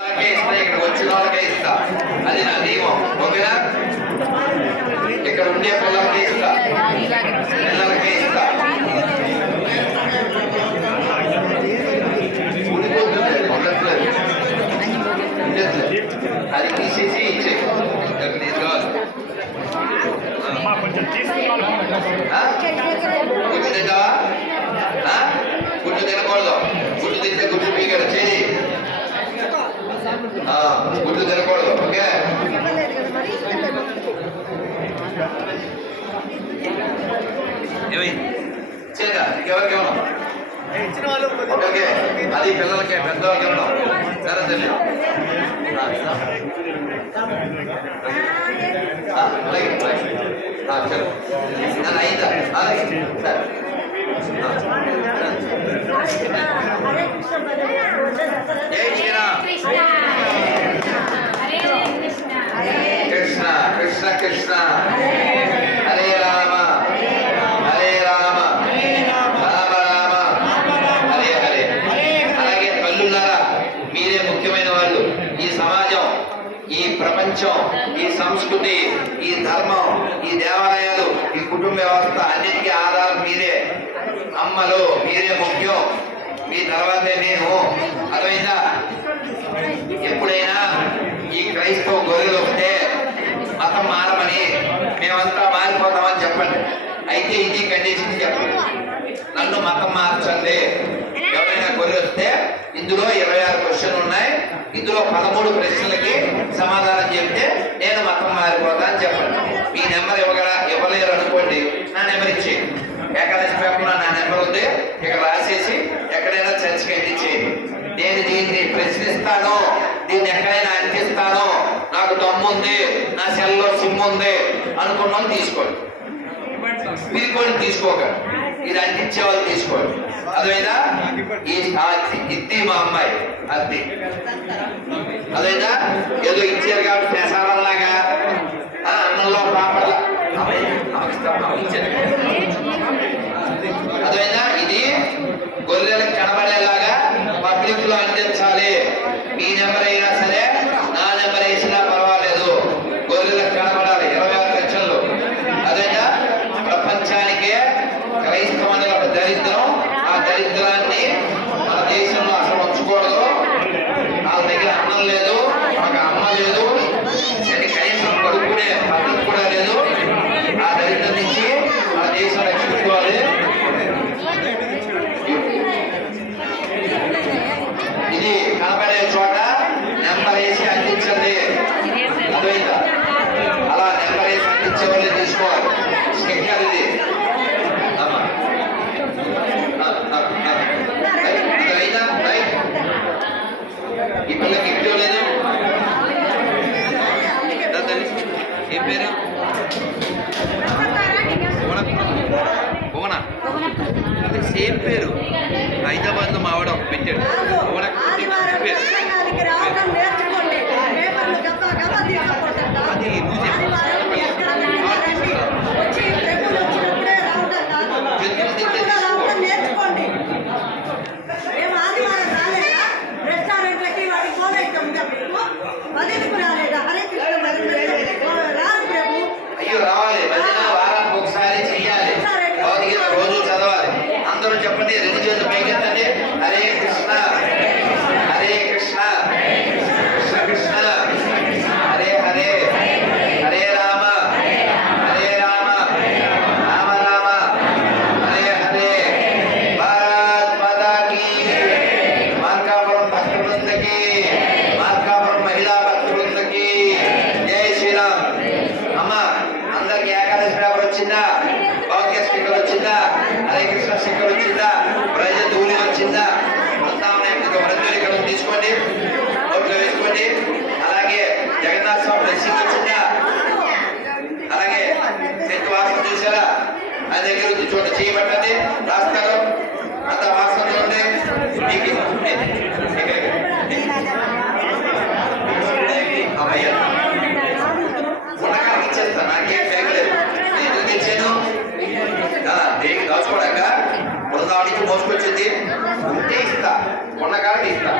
ఇస్తా వచ్చిన వాళ్ళకే ఇస్తా. అది నా నియమం ఓకేనా? ఇక్కడ ఉండే పిల్లలకే ఇస్తా. పిల్లలకే ఇస్తా. అది తీసేసి ఆ, గుడ్డు తినకూడదు ఓకే? చేదా ఇంకెవరికి ఇవ్వను? ఓకే అది పిల్లలకే పెద్దవాళ్ళకి ఇవ్వను. సరే తల్లి అలాగే సరే. అయిందా అలాగే. సరే. జై ఈ ప్రపంచం ఈ సంస్కృతి ఈ ధర్మం ఈ దేవాలయాలు ఈ కుటుంబ వ్యవస్థ అన్నిటికీ ఆధారం మీరే. అమ్మలు మీరే ముఖ్యం. మీ తర్వాతే నేను. అర్థమైందా? ఎప్పుడైనా ఈ క్రైస్తవ గొర్రెలు వస్తే మతం మారమని మేమంతా మారిపోతామని చెప్పండి. అయితే ఇది కండిషన్ చెప్పండి. నన్ను మతం మార్చండి. ఎవరైనా గొర్రె వస్తే ఇందులో ఇరవై ఆరు క్వశ్చన్లు ఉన్నాయి. ఇందులో పదమూడు ప్రశ్నలకి సమాధానం చెప్తే నేను మతం మారిపోతా అని చెప్పండి. మీ నెంబర్ ఇవ్వగల ఇవ్వలేరు అనుకోండి. నా నెంబర్ ఇచ్చేయండి ఏకాదశి పేపర్లో నా నెంబర్ ఉంది. ఇక్కడ రాసేసి ఎక్కడైనా చర్చకి అందించేయండి నేను దీన్ని ప్రశ్నిస్తాను. దీన్ని ఎక్కడైనా అంటిస్తాను. నాకు దమ్ము ఉంది. నా సెల్లో సిమ్ ఉంది అనుకున్నాను తీసుకోండి. మీరు తీసుకోకండి. మీరు ఇది అంటించే వాళ్ళు తీసుకోండి. అదైనా ఈ ఆ మా అమ్మాయి. అద్ది అదైనా ఏదో ఇచ్చారు కాబట్టి ప్రసాదంలాగా ఆ, అన్నంలో పాపడలా అమ్మాయి, ఆమెకి ఇస్తాం, ఆమెకి ఇచ్చారు. అదేనా ఇది గొర్రెలకు కనబడేలాగా పబ్లిక్లో అందించాలి మీ నెంబర్ అయినా సరే నా నెంబర్ వేసినా పర్వాలేదు గొర్రెలకు కనబడాలి ఇరవై ఆరు లక్షలు అదేనా ప్రపంచానికే క్రైస్తవుని ఒక దరిద్రం ఆ దరిద్రాన్ని మన దేశంలో అసలు ఉంచకూడదు వాళ్ళ దగ్గర అన్నం లేదు ఒక అమ్మ లేదు ఇది కనీసం కొడుకునే పద్ధతి కూడా లేదు ఆ దరిద్రం నుంచి మన దేశం రక్షించుకోవాలి ఇది కనబడే చోట నెంబర్ వేసి అందించండి అర్థమైందా అలా నెంబర్ వేసి అందించే వాళ్ళే తీసుకోవాలి. స్టిక్కర్ ఇది. ఈ పిల్లకి గిఫ్ట్ లేదు. ఏం పేరు? భువన. సేమ్ పేరు. హైదరాబాద్లో మావాడు పెట్టాడు. Itu. దగ్గర నుంచి చోట చేయబడ్డది రాస్తారు అంత వాసన ఉంది మీకు ఇస్తా ఉన్నకాడికి ఇస్తా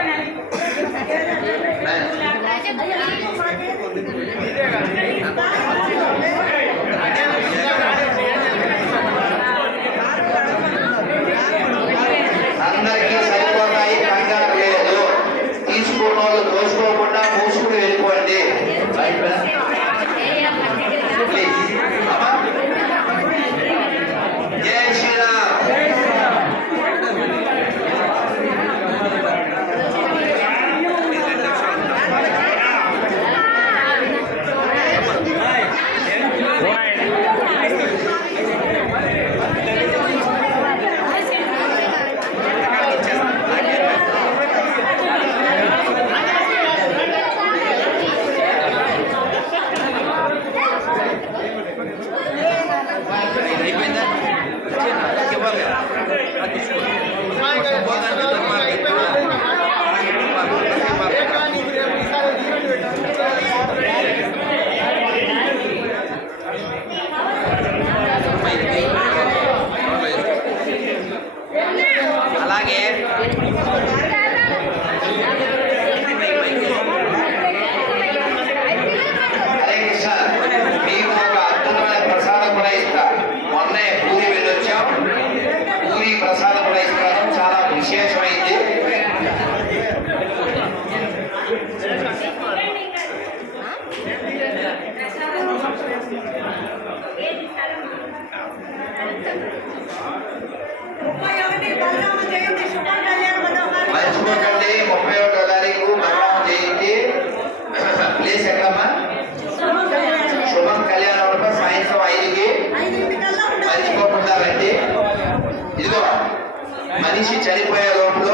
ముప్పై తారీఖు ప్లేస్ ఎక్కడమ్మా? సాయంత్రం మర్చిపోకుండా మనిషి చనిపోయే లోపల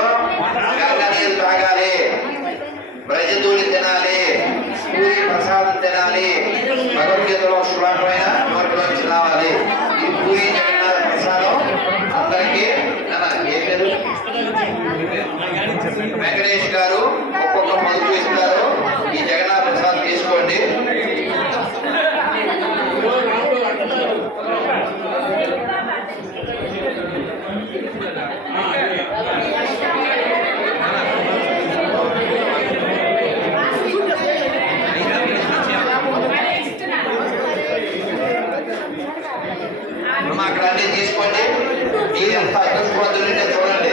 అక్కడ అన్ని తీసుకోండి. మీరు ఎంత అదృష్టవంతులు చూడండి